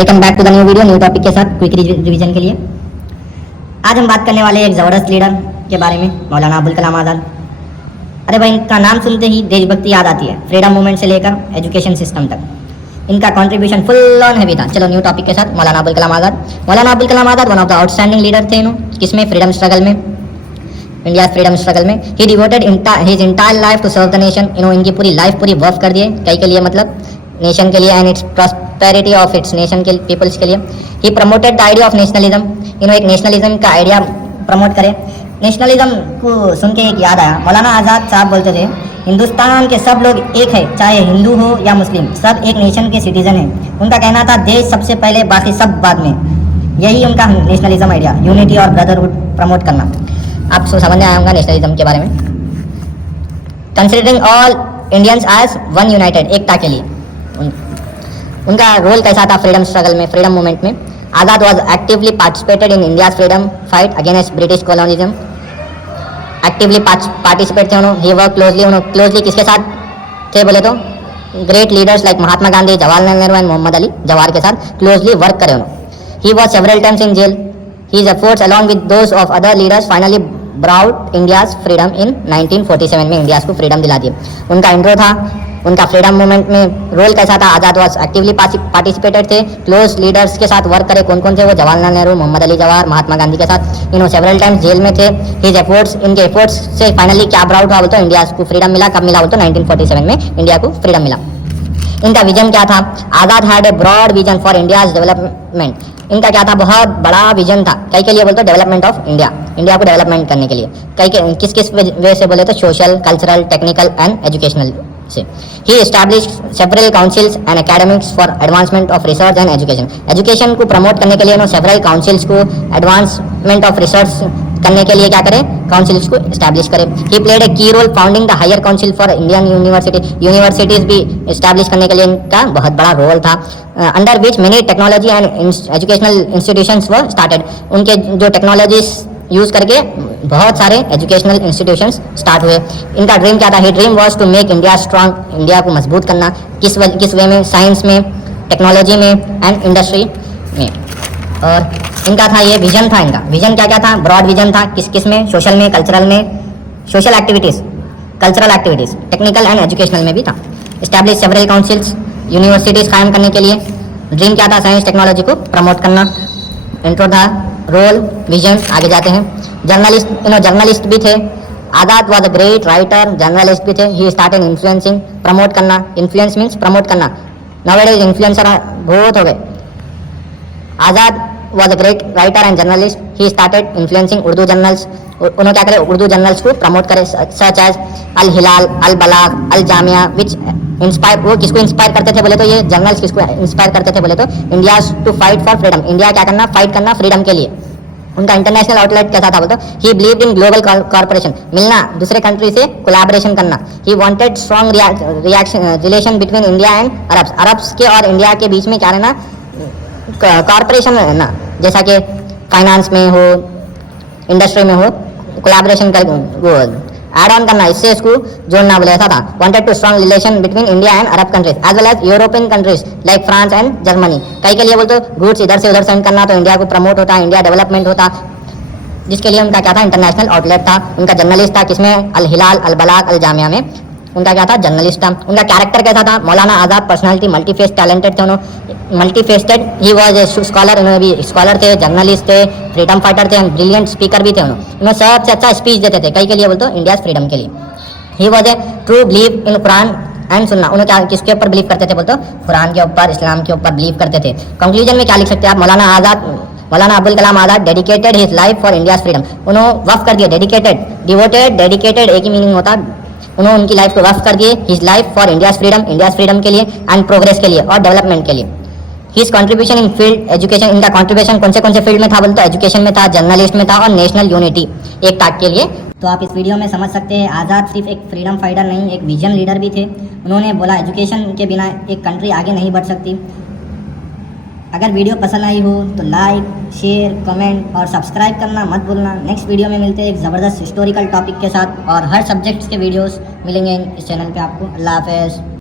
Welcome back to the new video, new topic के साथ quick revision के लिए आज हम बात करने वाले एक ज़बरदस्त लीडर के बारे में, मौलाना अबुल कलाम आज़ाद। अरे भाई, इनका नाम सुनते ही देशभक्ति याद आती है, फ्रीडम मूवमेंट से लेकर एजुकेशन सिस्टम तक इनका कंट्रीब्यूशन फुल ऑन हैवी था। चलो न्यू टॉपिक के साथ, मौलाना Abul Kalam Azad. Maulana Abul Kalam Azad one of the outstanding leader थे। किसमें? फ्रीडम स्ट्रगल में, इंडिया फ्रीडम स्ट्रगल में। He devoted his entire life to serve the nation. इनकी पूरी लाइफ पूरी वर्क कर दिए कई के लिए, मतलब नेशन के लिए, and its prosperity of its nation के पीपल्स के लिए। He promoted the idea of nationalism. एक नेशनलिज्म का आइडिया प्रमोट करे। नेशनलिज्म को सुन के एक याद आया, मौलाना आज़ाद साहब बोलते थे हिंदुस्तान के सब लोग एक है, चाहे हिंदू हो या मुस्लिम, सब एक नेशन के सिटीजन हैं। उनका कहना था देश सबसे पहले, बाकी सब बाद में। यही उनका नेशनलिज्म आइडिया, यूनिटी और ब्रदरहुड प्रमोट करना। आपको समझ में आया होगा नेशनलिज्म के बारे में। Considering all Indians as one united, एकता के लिए उनका रोल कैसा था फ्रीडम स्ट्रगल में, फ्रीडम मूवमेंट में। Azad was actively participated in India's freedom fight against British colonialism. Actively participate थे उन्होंने। ही वर्क क्लोजली किसके साथ थे बोले तो great leaders like Mahatma Gandhi, Jawaharlal Nehru and Mohammad Ali Jawahar के साथ क्लोजली वर्क करे उन्होंने। He was several times in jail. His efforts along with those of other leaders finally brought India's freedom in 1947 में इंडिया को फ्रीडम दिला दी। उनका इंट्रो था, उनका फ्रीडम मूवमेंट में रोल कैसा था। आज़ाद वॉज एक्टिवली पार्टिसिपेटेड थे, क्लोज लीडर्स के साथ वर्क करे। कौन कौन थे वो? जवाहरलाल नेहरू, मोहम्मद अली जवाहर, महात्मा गांधी के साथ। सेवरल टाइम्स जेल में थे। हिज एफर्ट्स, इनके एफर्ट्स से फाइनली क्या ब्राउट हुआ बोलते तो इंडिया को फ्रीडम मिला। कब मिला बोलते? 1947 में इंडिया को फ्रीडम मिला। इनका विजन क्या था? Azad had a broad vision for India's development. इनका क्या था? बहुत बड़ा विजन था कई के लिए बोलते डेवलपमेंट ऑफ इंडिया, इंडिया को डेवलपमेंट करने के लिए। कई के किस वे से बोले तो social, cultural, technical and educational से। He established several councils and academics for advancement of research and education. Education को प्रमोट करने के लिए उन्होंने सेवरल काउंसिल्स को, एडवांसमेंट ऑफ रिसर्च करने के लिए क्या करें? काउंसिल्स को एस्टैब्लिश करें। ही played a key role founding the higher council for Indian universities भी एस्टैब्लिश करने के लिए इनका बहुत बड़ा रोल था। Under which many technology and educational institutions were started. उनके जो टेक्नोलॉजीज यूज़ करके बहुत सारे एजुकेशनल इंस्टीट्यूशंस स्टार्ट हुए। इनका ड्रीम क्या था? He dream was to make India strong, India को मजबूत करना। किस वे में? साइंस में, टेक्नोलॉजी में एंड इंडस्ट्री में। और इनका था ये विजन था। इनका विजन क्या क्या था? ब्रॉड विजन था। किस में? सोशल में, कल्चरल में, social activities, cultural activities, technical and educational में भी था। एस्टैब्लिश सेवरल काउंसिल्स, यूनिवर्सिटीज़ कायम करने के लिए। ड्रीम क्या था? साइंस टेक्नोलॉजी को प्रमोट करना। इंट्रो था, रोल, विजन, आगे जाते हैं। जर्नलिस्ट भी थे। Azad was a great writer, journalist भी थे। ही स्टार्टेड इन्फ्लुएंसिंग, प्रमोट करना। इन्फ्लुएंस मीन्स प्रमोट करना। नाउअडेज इन्फ्लुएंसर बहुत हो गए। आज़ाद was a great writer and journalist. He started influencing Urdu journals. उन्होंने क्या करे? उर्दू जर्नल्स को प्रमोट करे, सच एज अल हिलाल, अल बलाग, अल जामिया, विच इंस्पायर। वो किसको इंस्पायर करते थे बोले तो ये जर्नल्स किसको इंस्पायर करते थे बोले तो India to fight for freedom. India क्या करना? फाइट करना फ्रीडम के लिए। उनका इंटरनेशनल आउटलेट कैसा था बोलते? ही बिलीव्ड इन ग्लोबल कॉर्पोरेशन, मिलना, दूसरे कंट्री से कोलैबोरेशन करना। He wanted strong relation between India and Arabs. Arabs के और इंडिया के बीच में क्या रहना? कॉर्पोरेशन में रहना, जैसा कि फाइनेंस में हो, इंडस्ट्री में हो, कोलैबोरेशन कर वो ऐड ऑन करना, इससे इसको जोड़ना बोला था। Wanted to strong relation between India and Arab countries as well as European countries like France and Germany. कई के लिए बोलते गुड्स इधर से उधर सेंड करना तो इंडिया को प्रमोट होता, इंडिया डेवलपमेंट होता, जिसके लिए उनका क्या था? इंटरनेशनल आउटलेट था। उनका जर्नलिस्ट था किसमें? अल हिलाल, अल बलाग, अल जामिया में उनका क्या था? जर्नलिस्ट था। उनका कैरेक्टर कैसा था? मौलाना आज़ाद पर्सनालिटी मल्टीफेस टैलेंटेड थे उन्होंने, मल्टीफेस्टेड। ही वॉज ए स्कॉलर, उन्होंने भी स्कॉलर थे, जर्नलिस्ट थे, फ्रीडम फाइटर थे, ब्रिलियंट स्पीकर भी थे उन्होंने सबसे अच्छा स्पीच देते थे कई के लिए बोलते इंडिया फ्रीडम के लिए। He was a true believe in Quran and सुन्ना। उन्होंने क्या किसके ऊपर बिलीव करते थे बोलते? कुरान के ऊपर, इस्लाम के ऊपर बिलीव करते थे। कंक्लूजन में क्या लिख सकते हैं आप? Maulana Abul Kalam Azad dedicated his life for India freedom. उन्होंने वक्फ कर दिया, डेडिकेटेड, डिवोटेड, डेडिकेटेड एक ही मीनिंग होता। उन्होंने उनकी लाइफ को वक्फ कर दिए his life for India freedom के लिए एंड प्रोग्रेस के लिए और डेवलपमेंट के लिए। His contribution in field education. इनका कंट्रीब्यूशन कौन से फील्ड में था बोलते? एजुकेशन में था, जर्नलिस्ट में था और नेशनल यूनिटी, एकता के लिए। तो आप इस वीडियो में समझ सकते हैं आज़ाद सिर्फ एक फ्रीडम फाइटर नहीं, एक विजन लीडर भी थे। उन्होंने बोला एजुकेशन के बिना एक कंट्री आगे नहीं बढ़ सकती। अगर वीडियो पसंद आई हो तो लाइक, शेयर, कमेंट और सब्सक्राइब करना मत भूलना। नेक्स्ट वीडियो में मिलते हैं एक ज़बरदस्त हिस्टोरिकल टॉपिक के साथ और हर सब्जेक्ट्स के वीडियोस मिलेंगे इस चैनल पे आपको। अल्लाह हाफ़िज़।